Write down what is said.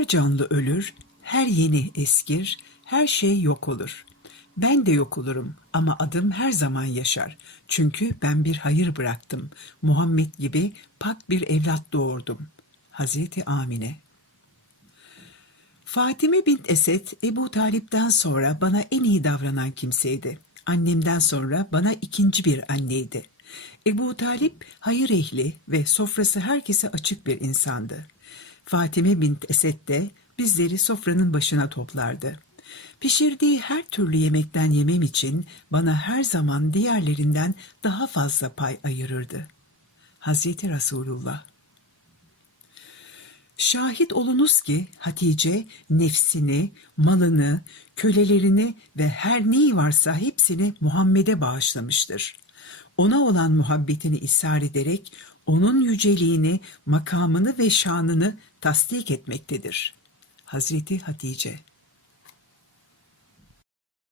Her canlı ölür, her yeni eskir, her şey yok olur. Ben de yok olurum ama adım her zaman yaşar. Çünkü ben bir hayır bıraktım. Muhammed gibi pak bir evlat doğurdum. Hazreti Amine Fatime bint Esed, Ebu Talip'ten sonra bana en iyi davranan kimseydi. Annemden sonra bana ikinci bir anneydi. Ebu Talip hayır ehli ve sofrası herkese açık bir insandı. Fatime bint Esed de bizleri sofranın başına toplardı. Pişirdiği her türlü yemekten yemem için bana her zaman diğerlerinden daha fazla pay ayırırdı. Hazreti Resulullah Şahit olunuz ki Hatice nefsini, malını, kölelerini ve her neyi varsa hepsini Muhammed'e bağışlamıştır. Ona olan muhabbetini ishar ederek onun yüceliğini, makamını ve şanını tasdik etmektedir. Hazreti Hatice